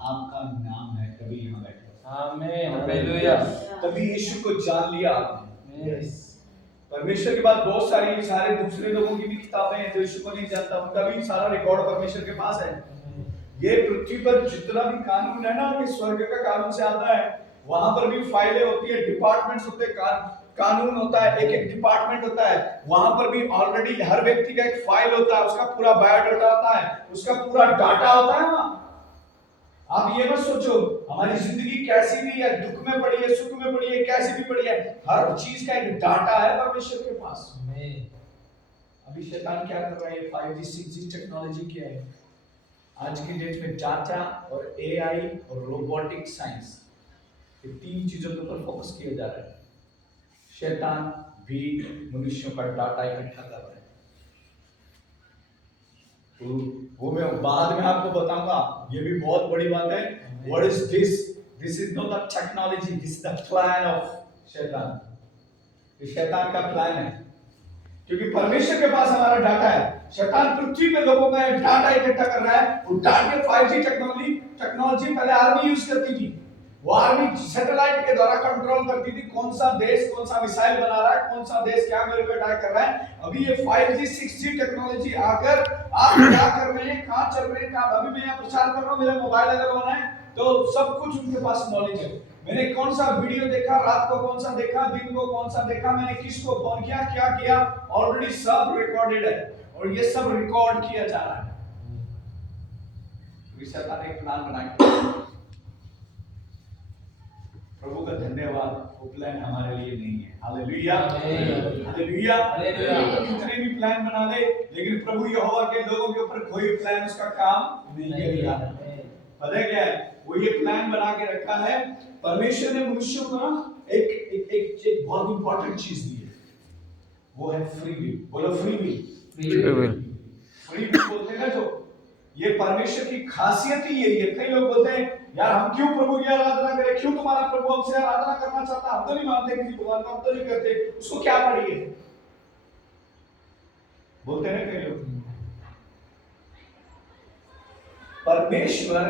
आपका नाम है, तभी यहाँ बैठे। आमीन, हालेलुया। तभी यीशु को जान लिया आपने। यस। परमेश्वर के पास बहुत सारे दूसरे लोगों की भी किताबें हैं जो यीशु को नहीं जानता, उनका भी सारा रिकॉर्ड परमेश्वर के पास है। ये पृथ्वी पर जितना भी कानून है ना, ये स्वर्ग का कानून से आता है। वहां पर भी फाइलें होती है, डिपार्टमेंट्स होते हैं, कानून होता है, एक एक डिपार्टमेंट होता है। वहां पर भी ऑलरेडी हर व्यक्ति का एक फाइल होता है, उसका पूरा बायोडाटा होता है, उसका पूरा डाटा होता है वहां। आप ये मत सोचो हमारी जिंदगी कैसी भी है, दुख में पड़ी है, सुख में पड़ी है, कैसी भी पड़ी है, हर चीज का एक डाटा है परमेश्वर के पास। अभी शैतान क्या कर रहा है? 5G 6G टेक्नोलॉजी क्या है आज की डेट में? डाटा और एआई और रोबोटिक साइंस, ये तीन चीजों के ऊपर फोकस किया जा रहा है। शैतान भी मनुष्यों का डाटा इकट्ठा कर रहा है। तो वो मैं बाद में आपको बताऊंगा, ये भी बहुत बड़ी बात है। What is this? This is not the technology, this is the plan of शैतान। ये शैतान का प्लान है, क्योंकि परमेश्वर के पास हमारा डाटा है। शैतान पृथ्वी पे लोगों का डाटा इकट्ठा कर रहा है। वो डाटा 5G टेक्नोलॉजी पहले आर्मी यूज करती थी। वो आर्मी सैटेलाइट के द्वारा कंट्रोल करती थी कौन सा देश कौन सा मिसाइल बना रहा है, कौन सा देश क्या मेरे पे अटैक कर रहा है। अभी ये 5G 6G टेक्नोलॉजी आकर आप क्या कर रहे हैं, कहां चल रहे हैं, कहां, अभी मैं यहाँ प्रचार कर रहा हूँ, मेरा मोबाइल अगर ऑन है तो सब कुछ उनके पास नॉलेज है। मैंने कौन सा वीडियो देखा, रात को कौन सा देखा, दिन को कौन सा देखा, मैंने किसको फोन किया, क्या किया, ऑलरेडी सब रिकॉर्डेड है और ये सब रिकॉर्ड किया जा रहा है। शैतान ने एक प्लान बनाया। प्रभु का धन्यवाद, वो प्लान हमारे लिए नहीं है। Hallelujah, hallelujah, hallelujah. कितने भी प्लान बना ले, लेकिन प्रभु यहोवा के लोगों के ऊपर कोई प्लान उसका काम नहीं करेगा। पता है क्या है? वो ये प्लान बना के रखा है। परमेश्वर ने मनुष्य को ना एक एक एक, एक बहुत इंपॉर्टेंट चीज दी है, वो है फ्री विल। बोलो फ्री विल। फ्री विल बोलते हैं ना जो, ये परमेश्वर की खासियत ही यही है। कई लोग बोलते हैं यार हम क्यों प्रभु की आराधना करें, क्यों तुम्हारा प्रभु हमसे आराधना करना चाहता, हम तो नहीं मानते किसी भगवान को, हम तो नहीं करते, उसको क्या पड़ी है, बोलते हैं कई लोग। परमेश्वर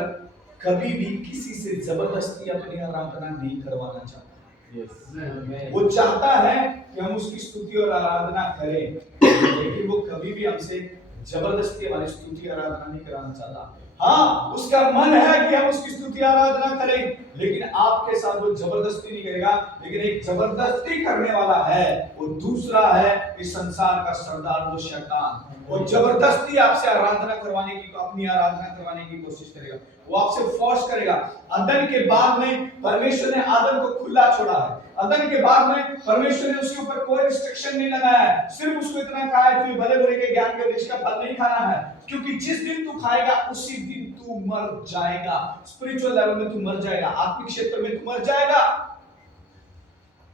कभी भी किसी से जबरदस्ती अपनी आराधना नहीं करवाना चाहता। वो चाहता है कि हम उसकी स्तुति और आराधना करें, लेकिन वो कभी भी हमसे जबरदस्ती हमारी स्तुति आराधना नहीं कराना चाहता। हाँ, उसका मन है कि हम उसकी स्तुति आराधना करें, लेकिन आपके साथ वो जबरदस्ती नहीं करेगा। लेकिन एक जबरदस्ती करने वाला है, वो दूसरा है इस संसार का सरदार, वो शैतान। वो जबरदस्ती आपसे आराधना करवाने की, अपनी आराधना करवाने की कोशिश करेगा, वो आपसे फोर्स करेगा। अदन के बाद में परमेश्वर ने आदम को खुला छोड़ा है। अदन के बाद में परमेश्वर ने उसके ऊपर कोई रिस्ट्रिक्शन नहीं लगाया है, सिर्फ उसको इतना कहा है कि भले बुरे के ज्ञान के वृक्ष का फल नहीं खाना है, क्योंकि जिस दिन तू खाएगा उसी दिन तू मर जाएगा। स्पिरिचुअल लेवल में तू मर जाएगा, आत्मिक क्षेत्र में तू मर जाएगा।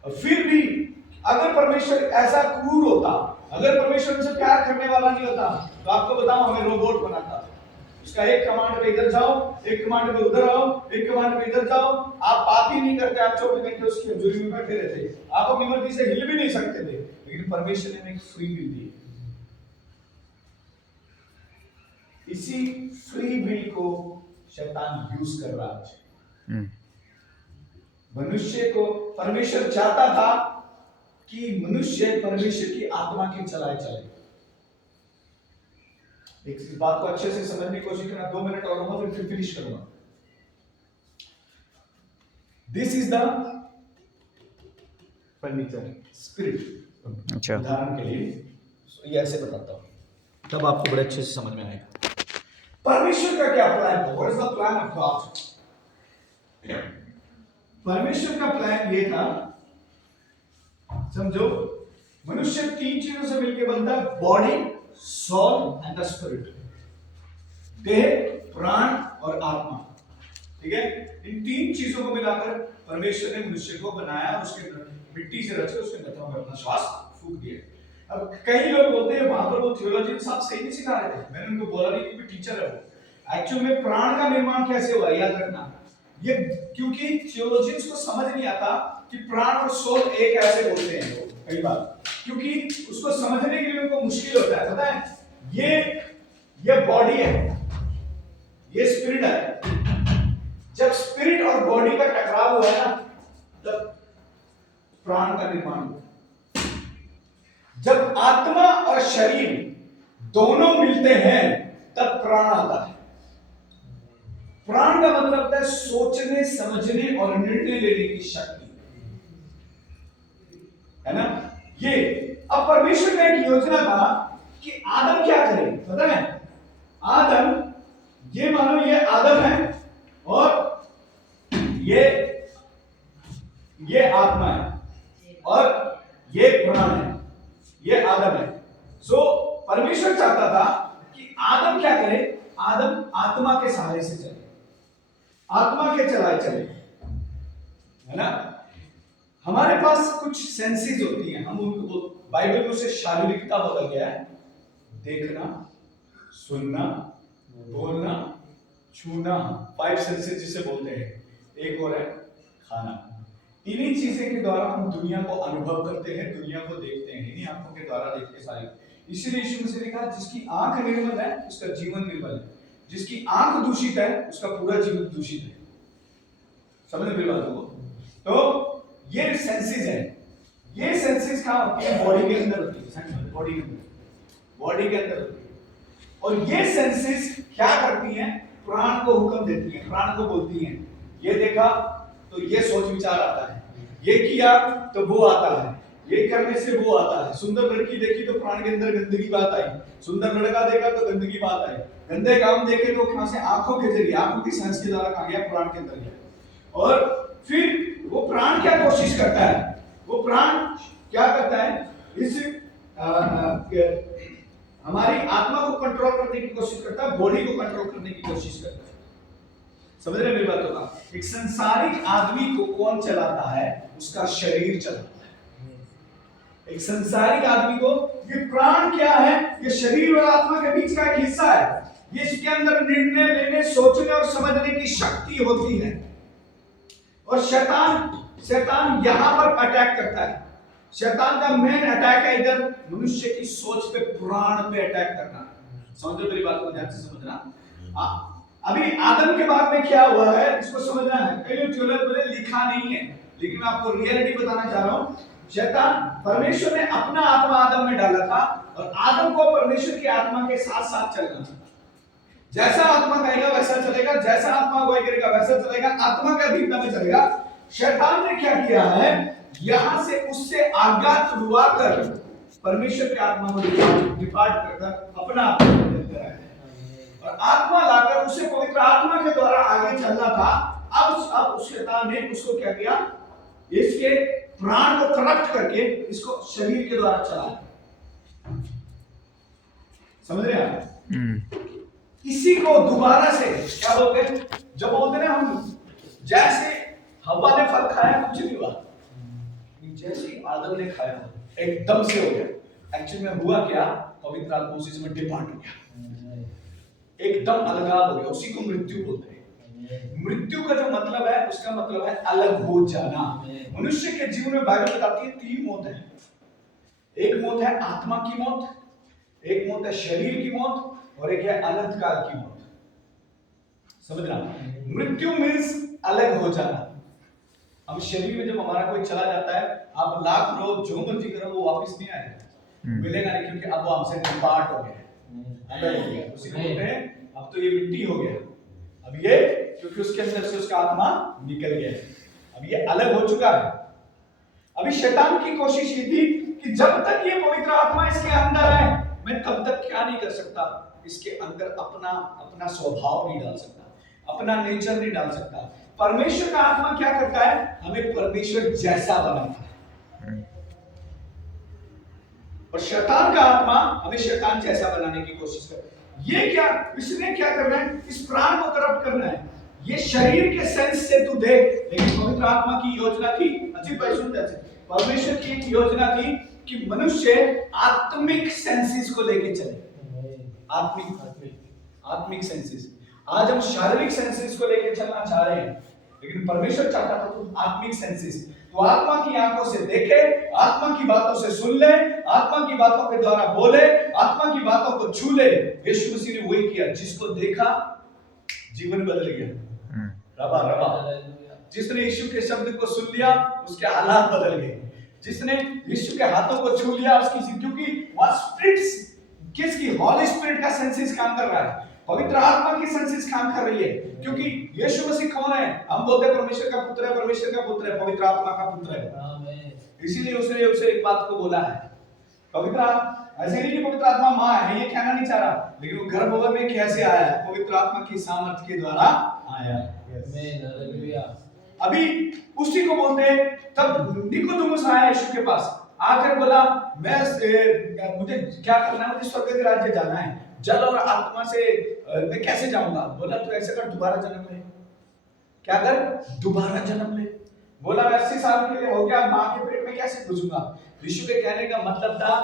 फिर भी अगर परमेश्वर ऐसा क्रूर होता, अगर परमेश्वर से प्यार करने वाला नहीं होता, तो आपको बताओ हमें रोबोट बनाता। उसका एक कमांड पे इधर जाओ, एक कमांड पे उधर आओ, एक कमांड पे इधर जाओ। आप बात ही नहीं करते, आप 24 घंटे उसकी हजूरी में बैठे रहते, आप अपनी मर्जी से हिल भी नहीं सकते थे। लेकिन परमेश्वर ने एक फ्री विल दी। इसी फ्री विल को शैतान यूज कर रहा है। मनुष्य को परमेश्वर चाहता था कि मनुष्य परमेश्वर की आत्मा के चलाए चले। एक बात को अच्छे से समझने की कोशिश करना, 2 मिनट और लूंगा फिर फिनिश करूंगा। This is the furniture spirit. अच्छा, उदाहरण के लिए ये ऐसे बताता हूं, तब आपको बड़े अच्छे से समझ में आएगा परमेश्वर का क्या प्लान था। What is the plan of God? परमेश्वर का प्लान ये था, समझो, मनुष्य 3 चीजों से मिलकर बनता है, body, soul and the spirit. देह, प्राण और आत्मा। ठीक है, इन 3 चीजों को मिलाकर परमेश्वर ने मनुष्य को बनाया, उसके मिट्टी से रच के उसके नथनों में अपना श्वास फूंक दिया। अब कई लोग बोलते हैं वहां पर वो थियोलॉजियन साहब सही नहीं सिखा रहे थे। मैंने उनको बोला नहीं, क्योंकि टीचर है वो। एक्चुअल में प्राण का निर्माण कैसे हुआ, याद रखना ये, क्योंकि थियोलॉजियंस को समझ नहीं आता कि प्राण और सोल एक ऐसे बोलते हैं लोग कई बार, क्योंकि उसको समझने के लिए उनको मुश्किल होता है। पता है, ये बॉडी है, ये स्पिरिट है, स्पिरिट और बॉडी का टकराव हुआ है ना, तब प्राण का निर्माण हुआ। जब आत्मा और शरीर दोनों मिलते हैं तब प्राण आता है। प्राण का मतलब होता है सोचने, समझने और निर्णय लेने की शक्ति, है ना। ये अब परमेश्वर का एक योजना था कि आदम क्या करे, पता है? आदम, ये मानो ये आदम है और ये आत्मा है और ये प्राण है, ये आदम है। सो परमेश्वर चाहता था कि आदम क्या करे? आदम आत्मा के सहारे से चले, आत्मा के चलाए चले, है ना। हमारे पास कुछ सेंसेस होती हैं, हम उनको बाइबल में उसे शारीरिकता बदल गया है। देखना, सुनना, बोलना, छूना, 5 सेंसेस जिसे बोलते हैं। एक और है खाना। इन्हीं चीजें के द्वारा हम दुनिया को अनुभव करते हैं, दुनिया को देखते हैं, इन्हीं आंखों के द्वारा देखते सारी। इसीलिए यीशु मसीह ने कहा जिसकी आंख निर्मल है उसका जीवन निर्मल है, जिसकी आंख दूषित है उसका पूरा जीवन दूषित है। समझ मेरी बात को? तो ये सेंसेस है, ये सेंसेस कहाँ होती है? बॉडी के अंदर होती है, बॉडी के अंदर, बॉडी के अंदर होती है। और ये सेंसेस क्या करती हैं? प्राण को हुक्म देती हैं, प्राण को बोलती हैं ये देखा तो ये सोच विचार आता है, ये किया तो वो आता है, ये करने से वो आता है। सुंदर लड़की देखी तो प्राण के अंदर गंदगी बात आई, सुंदर लड़का देखा तो गंदगी बात आई। गंदे काम देखे तो कहां से? आंखों के जरिए, आंखों की सेंस के द्वारा कहां गया? प्राण के अंदर गया। और फिर वो प्राण क्या कोशिश करता है? वो प्राण क्या करता है? इस हमारी आत्मा को कंट्रोल करने की कोशिश करता है, बॉडी को कंट्रोल करने की कोशिश करता है। समझ रहे मेरी बातों का? एक संसारिक आदमी को कौन चलाता है? उसका शरीर चलाता है। एक संसारिक आदमी को ये प्राण क्या है? ये शरीर और आत्मा के बीच का एक हिस्सा है। ये इसके अंदर निर्णय लेने, सोचने और समझने की शक्ति होती है। और शैतान यहां पर अटैक करता है। शैतान का मेन अटैक है इधर मनुष्य की सोच पे, प्राण पे अटैक करना। समझ रहे मेरी बात को? ध्यान से समझना। अभी आदम के बाद में क्या हुआ है इसको समझना है। कई लोग ज्योलर बोले लिखा नहीं है, लेकिन मैं आपको रियलिटी बताना चाह रहा हूं। शैतान, परमेश्वर ने अपना आत्मा आदम में डाला था और आदम को परमेश्वर की आत्मा के साथ साथ चलना था। जैसा आत्मा कहेगा वैसा चलेगा, जैसा आत्मा अगुवाई करेगा वैसा चलेगा, आत्मा के अधीनता में चलेगा। शैतान ने क्या किया है? यहां से उससे आज्ञा छुड़वा कर परमेश्वर की आत्मा को डिपार्ट कर अपना आत्मा है और आत्मा लाकर उसे पवित्र आत्मा के द्वारा आगे चलना था। अब उस शैतान ने उसको क्या किया? इसके प्राण को करप्ट करके इसको शरीर के द्वारा चलाया। समझ रहे आप? इसी को दोबारा से क्या बोलते हैं? जब बोलते हैं हम जैसे हवा ने फल खाया कुछ नहीं हुआ, जैसे आदम ने खाया एकदम से हो गया। एक्चुअली में हुआ क्या? पवित्र आत्मा उसी में डिपार्ट हो गया, एकदम अलगाव हो गया। उसी को मृत्यु बोलते हैं। मृत्यु का जो मतलब है उसका मतलब है अलग हो जाना। मनुष्य के जीवन में बाइबल बताती है 3 मौत है। एक मौत है आत्मा की मौत, एक मौत है शरीर की मौत और एक है अनंत काल की मौत। समझना? मृत्यु मीन्स अलग हो जाना। अब शरीर में जब हमारा कोई चला जाता है, आप लाख रहो जो मर्जी करो वो वापस नहीं आएगा, मिलेगा नहीं, क्योंकि अब वो हमसे डिपार्ट हो गया, अलग हो गया। उसी को बोलते हैं अब तो ये मिट्टी हो गया, अब ये क्योंकि उसके अंदर से उसका आत्मा निकल गया, अब ये अलग हो चुका है। अभी शैतान की कोशिश ये थी कि जब तक ये पवित्र आत्मा इसके अंदर है मैं तब तक क्या नहीं कर सकता? इसके अंदर अपना स्वभाव नहीं डाल सकता, अपना नेचर नहीं डाल सकता। परमेश्वर का आत्मा क्या करता है? हमें परमेश्वर जैसा बनाता है। और शैतान का आत्मा हमें शैतान जैसा बनाने की कोशिश करता है। ये क्या? इसने क्या करना है? इस प्राण को करप्ट करना है। ये शरीर के सेंस से तू देख, लेकिन पवित्र आत्मा की योजना थी, अच्छी बात सुन ध्यान से, परमेश्वर की एक योजना थी कि मनुष्य आत्मिक सेंसेस को लेके चले। आत्मिक सेंसेस। आज हम शारीरिक सेंसेस को लेके चलना चाह रहे हैं, लेकिन परमेश्वर चाहता था तू आत्मिक सेंसेस, तो आत्मा की आंखों से देखे, आत्मा की बातों से सुन ले, आत्मा की बातों के द्वारा बोले, आत्मा की बातों को छू ले। यीशु मसीह ने वही किया, जिसको देखा जीवन बदल गया। रबा जिसने यीशु के शब्द को सुन लिया उसके हालात बदल गए। जिसने यीशु के हाथों को छू लिया उसकी, क्योंकि वह स्पिरिट किसकी, हॉली स्पिरिट का सेंसेस काम कर रहा है, पवित्र आत्मा की सेंसेस काम कर रही है। क्योंकि यीशु मसीह कौन है? हम बोलते हैं परमेश्वर का पुत्र है, परमेश्वर का पुत्र है, पवित्र आत्मा का पुत्र है। आमीन। इसीलिए उसने उसे एक बात को बोला है, पवित्र आत्मा, ऐसे नहीं कि पवित्र आत्मा मां है, ये कहना नहीं चाह रहा, लेकिन वो गर्भ में कैसे आया है? पवित्र आत्मा की सामर्थ्य के द्वारा आया। आमीन, हालेलुया। अभी उसी को बोलते हैं, तब निकोदेमुस आया यीशु के पास, आकर बोला मुझे क्या करना है? मुझे स्वर्ग के राज्य जाना है, जल और आत्मा से मैं कैसे जाऊंगा? बोला तो ऐसे कर, दोबारा जन्म ले। क्या कर? दोबारा जन्म ले। बोला मैं 80 साल के लिए हो गया, मां के पेट में कैसे घुसूंगा? यीशु के कहने का मतलब था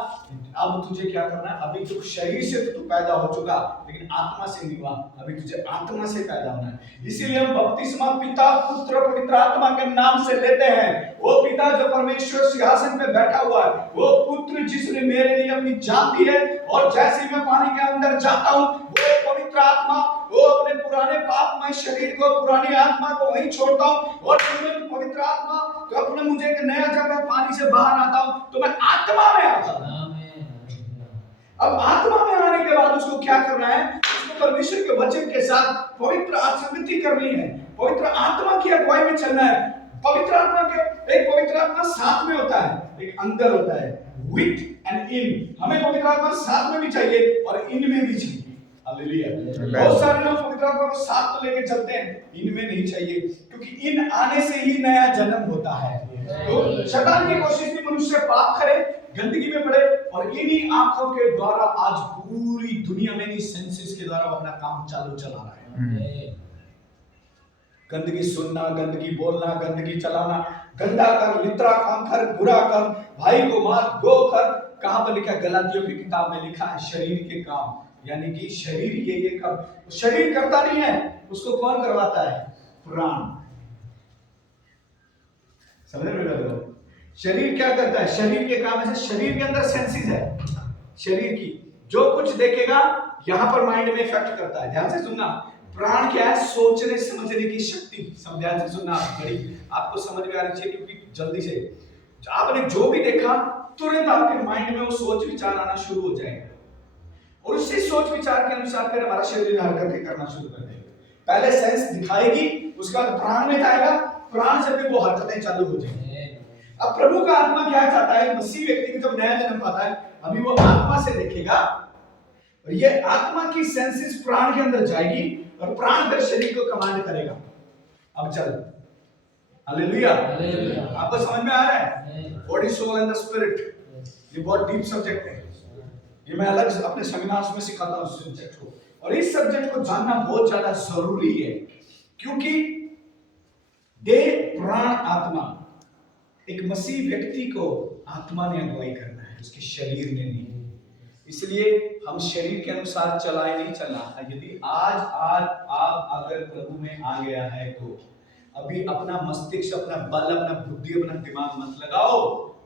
अब तुझे क्या करना है? अभी तो शरीर से तो तू पैदा हो चुका, लेकिन आत्मा से नहीं हुआ, अभी तुझे आत्मा से पैदा होना है। इसीलिए हम बपतिस्मा पिता पुत्र पवित्र आत्मा के नाम से लेते हैं। वो पिता जो परमेश्वर सिंहासन पे बैठा हुआ है, वो पुत्र जिसने मेरे लिए अपनी जान दी है, और जैसे मैं पानी के अंदर जाता हूँ, वो एक पवित्र आत्मा, वो अपने पुराने पापमय शरीर को, पुरानी आत्मा को वहीं छोड़ता हूँ, और पवित्र आत्मा तो अपने मुझे एक नया, जब मैं पानी से बाहर आता हूँ तो मैं आत्मा में आता हूँ। अब आत्मा में आने के बाद उसको क्या करना है? उसको परमेश्वर के वचन के साथ पवित्र संगति करनी है, पवित्र आत्मा की अगुवाई में चलना है। पवित्र आत्मा के, एक पवित्र आत्मा साथ में होता है, एक अंदर होता है, विथ एंड इन। हमें पवित्र आत्मा साथ में भी चाहिए और इन में भी चाहिए। हालेलुया। बहुत सारे लोग पवित्र आत्मा को साथ तो लेके चलते हैं, इनमें नहीं चाहिए, क्योंकि इन आने से ही नया जन्म होता है। तो शैतान की कोशिश भी मनुष्य पाप करे, गंदगी में पड़े, और इन्हीं आंखों के द्वारा आज पूरी दुनिया में इन्हीं सेंसेस के द्वारा अपना काम चालू चला रहा है। गंदगी सुनना, गंदगी बोलना, गंदगी चलाना, गंदा कर, लित्रा काम कर, बुरा कर, भाई को मार, गो कर। कहां पर लिखा? गलातियों की किताब में लिखा है शरीर के काम, यानी कि शरीर ये कर, शरीर करता नहीं है, उसको कौन करवाता है? प्राण। समझ में लग रहा? शरीर क्या करता है? शरीर के काम है, शरीर के अंदर सेंसेस है, शरीर की जो कुछ देखेगा यहां पर माइंड में इफेक्ट करता है। ध्यान से सुनना, प्राण क्या है? सोचने समझने की शक्ति। सब ध्यान से सुनना, बड़ी आपको समझ में आनी चाहिए, क्योंकि जल्दी से आपने जो भी देखा तुरंत आपके माइंड में वो सोच विचार आना शुरू हो जाएगा, और उसी सोच विचार के अनुसार फिर हमारा शरीर हरकतें करना शुरू कर देगा। पहले सेंस दिखाएगी, उसके बाद प्राण में जाएगा, प्राण से फिर वो हरकतें चालू हो जाएंगी। अब प्रभु का आत्मा क्या चाहता है? मसीह व्यक्ति जब नया जन्म पाता है, अभी वो आत्मा से देखेगा, और ये आत्मा की सेंसेस प्राण के अंदर जाएगी, और प्राण फिर शरीर को कमांड करेगा, अब चल। हालेलुया। आपको समझ में आ रहा है? Body, soul and the spirit, ये बहुत डीप सब्जेक्ट है, ये मैं अलग अपने सेमिनार्स में सिखाता हूं इस सब्जेक्ट को, और इस सब्जेक्ट को जानना बहुत ज्यादा जरूरी है, क्योंकि देह, प्राण, आत्मा, एक मसीह व्यक्ति को आत्मा ने अगुवाई करना है, उसके शरीर ने नहीं। इसलिए हम शरीर के अनुसार चलाए नहीं चलना। यदि आज आप अगर प्रभु में आ गया है, तो अभी अपना मस्तिष्क, अपना बल, अपना बुद्धि, अपना दिमाग मत लगाओ,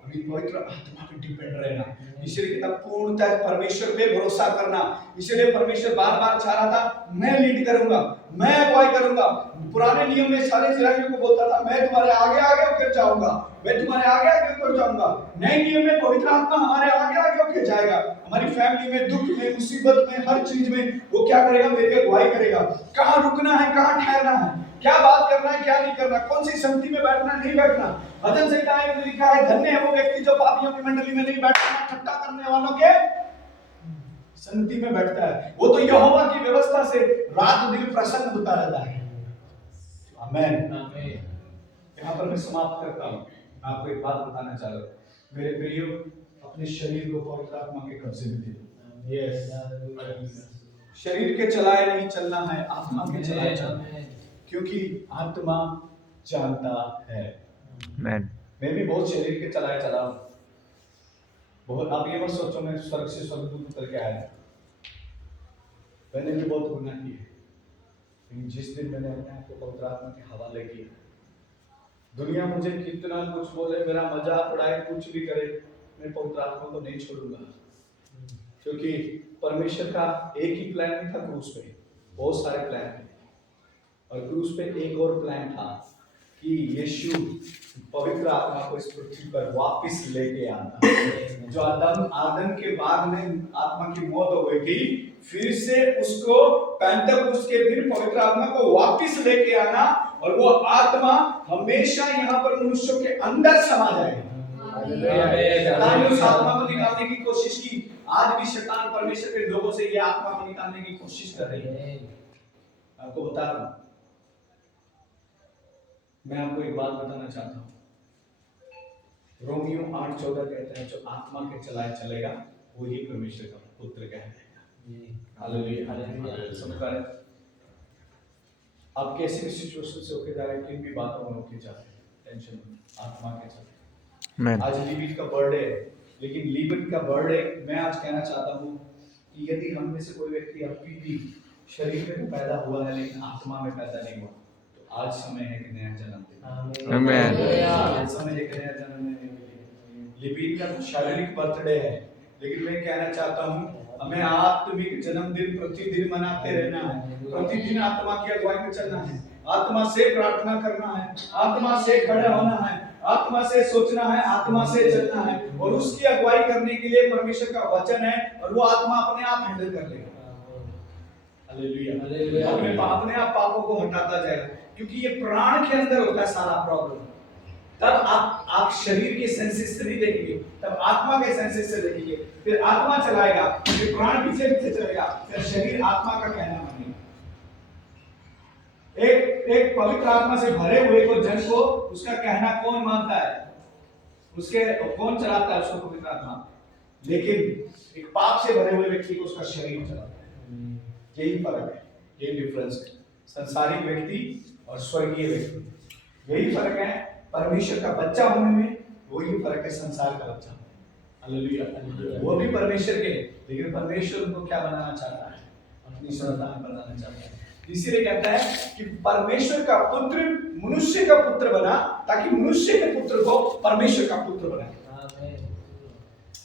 अभी पवित्र आत्मा पे डिपेंड रहना। इसलिए किताब पूर्णतः परमेश्वर पे भरोसा करना। इसलिए परमेश्वर बार बार चाह रहा था, मैं लीड करूंगा, मैं अगुवाई करूंगा। पुराने नियम में सारे इस्राएलियों को बोलता था, मैं तुम्हारे आगे आगे होकर जाऊंगा, मैं तुम्हारे आगे आगे होकर जाऊंगा। नए नियम में पवित्र आत्मा हमारे आगे आगे होकर जाएगा, हमारी फैमिली में, दुख में, मुसीबत में, हर चीज में वो क्या करेगा? मेरी अगुवाई करेगा। कहाँ रुकना है, कहाँ ठहरना है, क्या बात करना है, क्या नहीं करना, कौन सी संगति में बैठना, नहीं बैठना। भजन संहिता में लिखा है, धन्य है वो व्यक्ति जो पापियों की मंडली में नहीं बैठता, ठट्टा करने वालों के संगति में बैठता है। वो तो यहोवा की व्यवस्था से रात दिन प्रसन्न होता रहता है। आमीन। यहाँ पर मैं समाप्त करता हूँ। आपको एक बात बताना चाह रहा हूँ, मेरे प्रियो, अपने शरीर को पवित्र आत्मा के कब्जे में दे दो। यस, शरीर के चलाए नहीं चलना है, आत्मा के चलाए चलना है, क्योंकि आत्मा जानता है। मैं भी बहुत शरीर के चलाए चला हूं, बहुत। आप ये मत सोचो मैं स्वर्ग से स्वर्गदूत उतर के आया, मैंने भी बहुत गुनाह किए, लेकिन जिस दिन मैंने अपने आप को पवित्र आत्मा के हवाले किया, दुनिया मुझे कितना कुछ बोले, मेरा मजाक उड़ाए, कुछ भी करे, मैं पवित्र आत्मा को नहीं छोड़ूंगा, क्योंकि परमेश्वर का एक ही प्लान नहीं था क्रूस पे, बहुत सारे प्लान थे, और क्रूस पे एक और प्लान था, कि यीशु पवित्र आत्मा को इस पृथ्वी पर वापस लेके आता है। जो आदम के बाद में आत्मा की मौत हो गई थी, फिर से उसको पेंटेकोस्त के दिन पवित्र आत्मा को वापस लेके आना, और वो आत्मा हमेशा यहाँ पर मनुष्यों के अंदर समा जाएगा। शैतान ने उस आत्मा को निकालने की कोशिश की, आज भी शैतान परमेश्वर के लोगों से ये आत्मा को निकालने की कोशिश कर रही है। आपको बता रहा हूं, मैं आपको एक बात बताना चाहता हूं। रोमियो 8:14 कहता है, जो आत्मा के चलाए चलेगा वो ही परमेश्वर का पुत्र कहलाएगा। Hallelujah, hallelujah. समझ रहे हैं? आप कैसे भी सिचुएशन से होके जा रहे हैं, किन भी बातों में होके जा रहे हैं, टेंशन नहीं, आत्मा के चले। आज लिबिट का बर्थडे है, लेकिन लिबिट का बर्थडे मैं आज कहना चाहता हूँ कि यदि हम में से कोई व्यक्ति अभी भी शरीर में तो पैदा हुआ है लेकिन आत्मा में पैदा नहीं हुआ, तो आज समय है कि नया जन्म देना। आमीन। समय है कि नया जन्म लेने के लिए। लिबिट का शारीरिक बर्थडे है, लेकिन मैं कहना चाहता हूँ हमें आत्मिक जन्मदिन प्रतिदिन मनाते रहना है। प्रतिदिन आत्मा की अगुवाई में चलना है, आत्मा से प्रार्थना करना है, आत्मा से खड़े होना है, आत्मा से सोचना है, आत्मा से चलना है, और उसकी अगुवाई करने के लिए परमेश्वर का वचन है, और वो आत्मा अपने आप हैंडल कर लेगा। Hallelujah, hallelujah. अपने आप पापों को हटाता जाएगा, क्योंकि ये प्राण के अंदर होता है सारा प्रॉब्लम। तब आप शरीर के सेंसेस से नहीं देखेंगे, तब आत्मा के सेंसेस से देखेंगे। फिर आत्मा चलाएगा, फिर प्राण पीछे पीछे चलेगा, फिर शरीर आत्मा का कहना मानेगा। एक पवित्र आत्मा से भरे हुए को जन को उसका कहना कौन मानता है? उसके कौन चलाता है उसको? पवित्र आत्मा। लेकिन एक पाप से भरे हुए व्यक्ति को उसका शरीर चलाता है। यही फर्क है, यही डिफरेंस है संसारिक व्यक्ति और स्वर्गीय व्यक्ति। यही फर्क है परमेश्वर का बच्चा होने में, वही फर्क है संसार का बच्चा। हालेलुया। वो भी परमेश्वर के, लेकिन परमेश्वर उनको क्या बनाना चाहता है? अपनी संतान बनाना चाहता है। इसीलिए कहता है कि परमेश्वर का पुत्र मनुष्य का पुत्र बना, ताकि मनुष्य के पुत्र को परमेश्वर का पुत्र बनाए।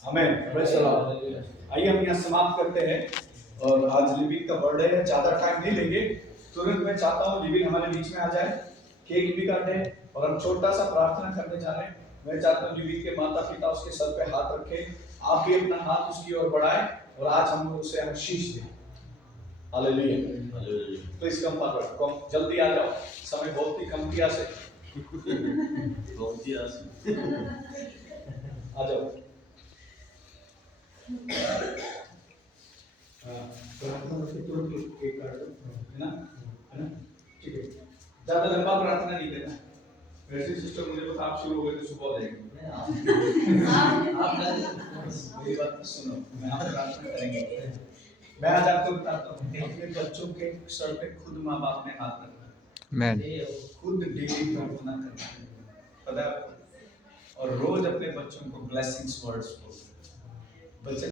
आमीन। Praise the Lord. आइए हम यहाँ समाप्त करते हैं, और आज लिबिन का बर्थडे है, ज्यादा टाइम नहीं लेंगे। तुरंत मैं चाहता हूँ लिबिन हमारे बीच में आ जाए, केक भी काटे, और हम छोटा सा प्रार्थना करने जा रहे हैं। मैं चाहता हूँ लिबिन के माता पिता उसके सर पे हाथ रखें, आप भी अपना हाथ उसकी ओर बढ़ाएं, और आज हम उसे आशीष दें। Hallelujah, hallelujah. Please come forward, come जल्दी आ जाओ, समय बहुत ही कम किया से बहुत ही आसी आ जाओ। प्रार्थना से तुरंत केक काट दो, है ना? ठीक है, ज्यादा लंबा प्रार्थना नहीं करना। वैसे सिस्टर मुझे बता, आप शुरू हो गए तो सुबह हो जाएगी। मेरी बात सुनो, मैं आप प्रार्थना करेंगे। मैं आज आपको बताता हूँ, अपने बच्चों के सर पे खुद माँ बाप ने हाथ रखना है, खुद डेली प्रार्थना करना है, पता है? और रोज अपने बच्चों को ब्लेसिंग्स वर्ड्स बोलना। बच्चे